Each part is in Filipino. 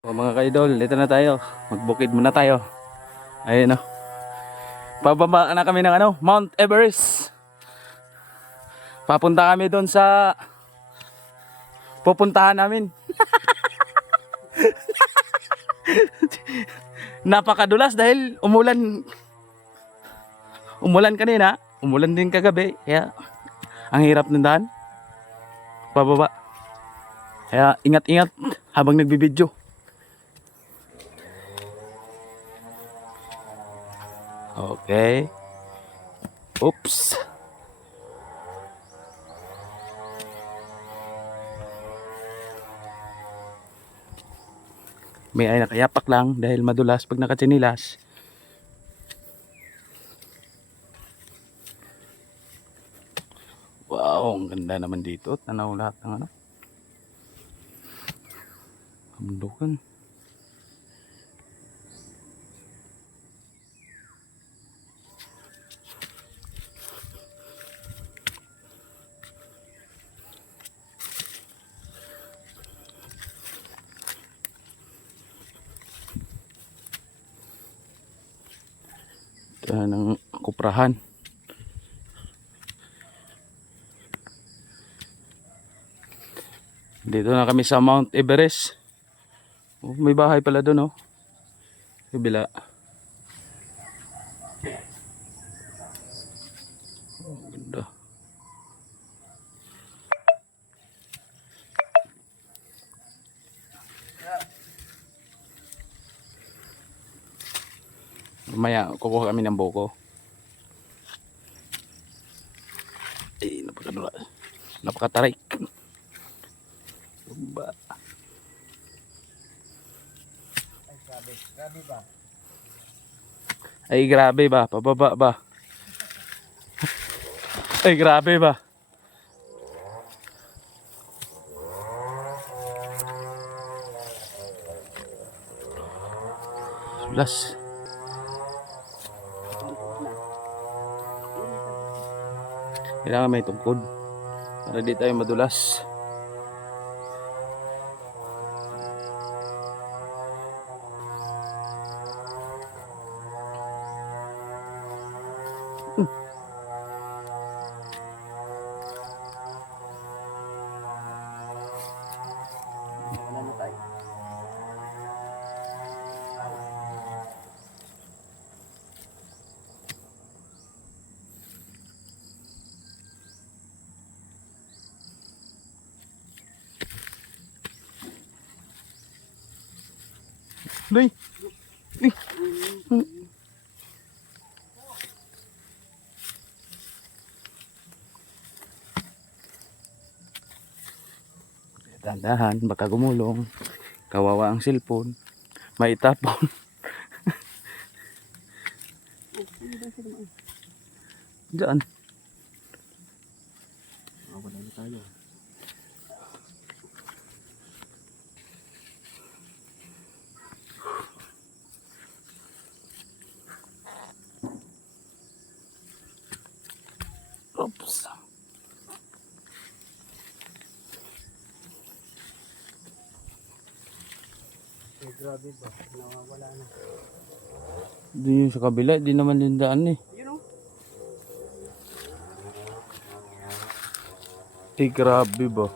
O mga ka-idol, dito na tayo. Magbukid muna tayo. Ayun o. Pababa na kami ng Mount Everest. Papunta kami doon sa pupuntahan namin. Napakadulas dahil umulan. Umulan kanina. Umulan din kagabi. Kaya ang hirap ng daan. Pababa. Kaya ingat-ingat habang nagbibideo. Okay. Oops. May ay nakayapak lang dahil madulas pag nakatsinilas. Wow, ang ganda naman dito. Tanaw lahat ng Kabundukan. Ito ng kuprahan. Dito na kami sa Mount Everest. Oh, may bahay pala doon oh. Kabila. Oh, ganda. Mamaya kukuha kami ng buko. Ay, napakatarik. Ba. Grabe ba? Ay, grabe ba? Pababa ba? Ay, grabe ba? Sulas. Kailangan may tungkod para di tayo madulas. Wala na tayo. Day. Day. Dandahan, baka gumulong. Kawawa ang cellphone. Maitapon. Diyan. Wala na tayo. Oops. Eh, grabe ba? Nawawala na. Di yung sa kabila, di naman lindaan eh. Yun o. Ay, grabe ba?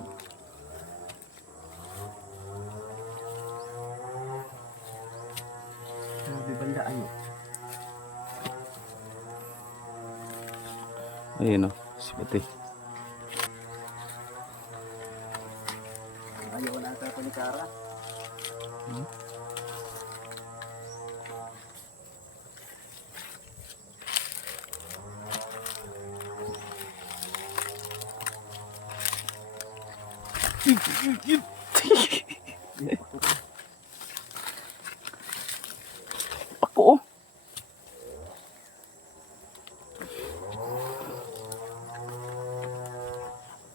Grabe bandaan o. Ayun o, sipati. Ayaw na tayo ni Kara. Ako oh.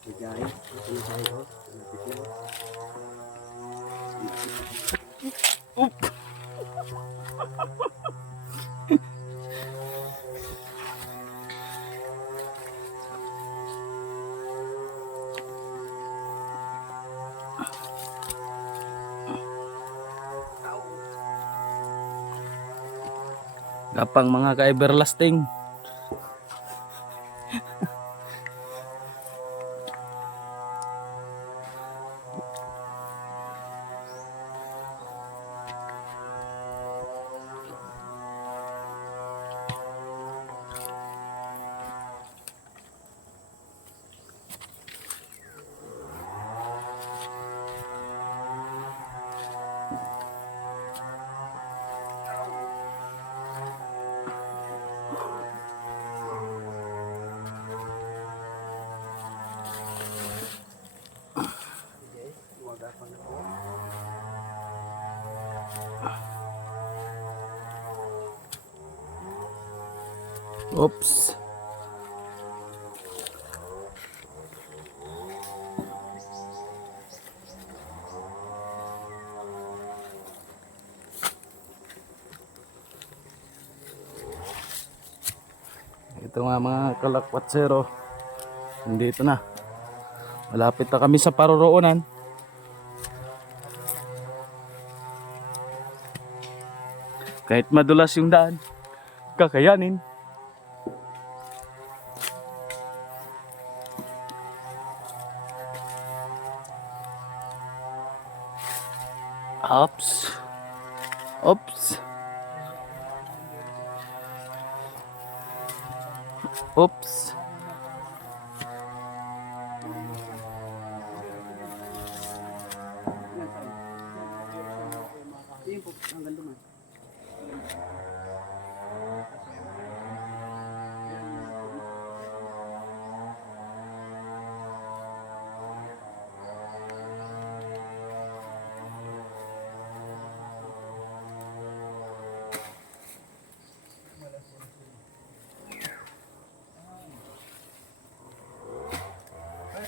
Bigay. Ito na tayo. Oop. Kapang mga ka-everlasting. Okay, gumagapang na po. Oops. Ito nga mga kalakwatsero. Nandito na. Malapit na kami sa paroroonan. Kahit madulas yung daan, kakayanin. Oops. Oops. Oops. Ayun po, hanggang duman.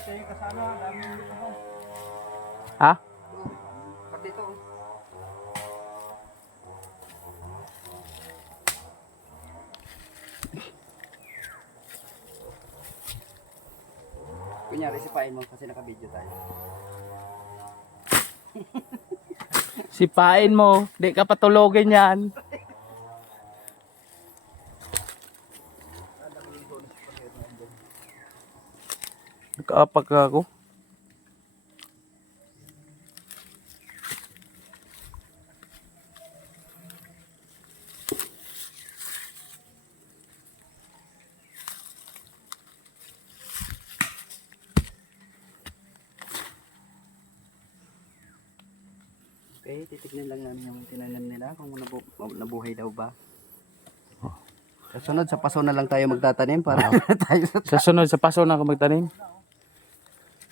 Ay, yung kasama, dami yung dito mo. Ha? Pati ito. Kunyari, sipain mo kasi naka-video tayo. Sipain mo, di ka patulogin yan. Nakaapak ako. Okay, titignan lang namin yung tinanim nila kung nabuhay daw ba. Sa sunod, sa paso na lang tayo magtatanim para tayo sa Sa sunod, sa paso na ako magtanim.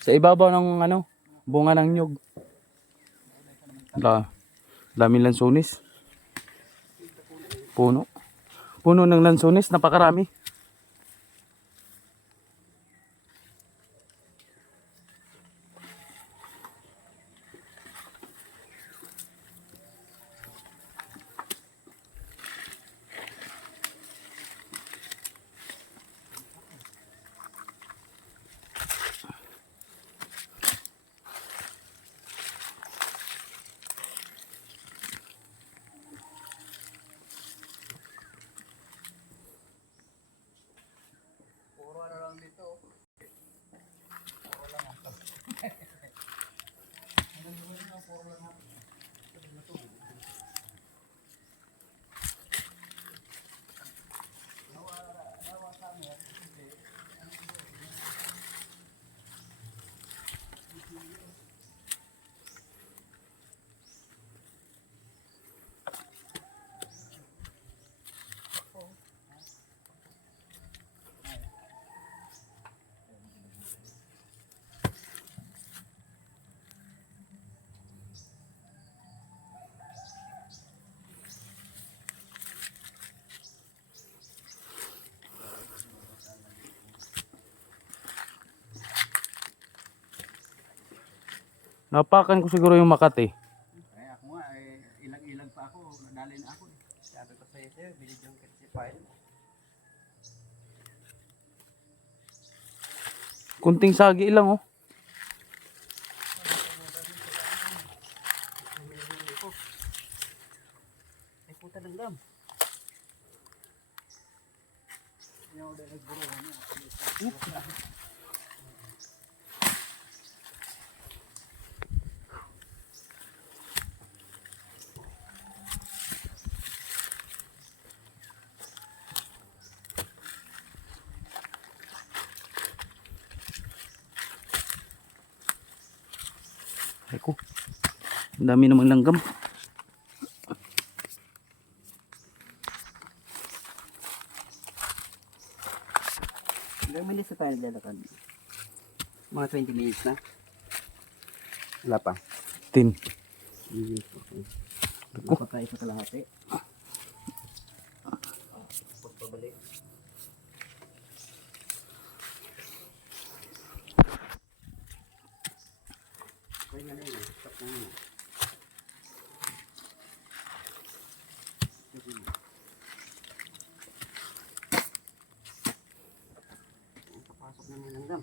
Sa ibabaw ng ano, bunga ng nyug. Dami lansunis. Puno. Puno ng lansunis, napakarami. Napakan ko siguro yung Makati. Ay, ako nga, ilang-ilang pa ako, nadali na ako. Sabi ko sa'yo, sir, bilid yung sipain mo. Kunting sagi lang oh. Ay, puta ng dam. Ay ko. Ang dami namang langgam. Ilang minutes na tayo naglalakad? Mga 20 minutes na? Wala pa. 10. Okay. Wala pa tayo sa kalahati. Pagpabalik. Okay na yun. Stop na yun. Papasok na ng langgam.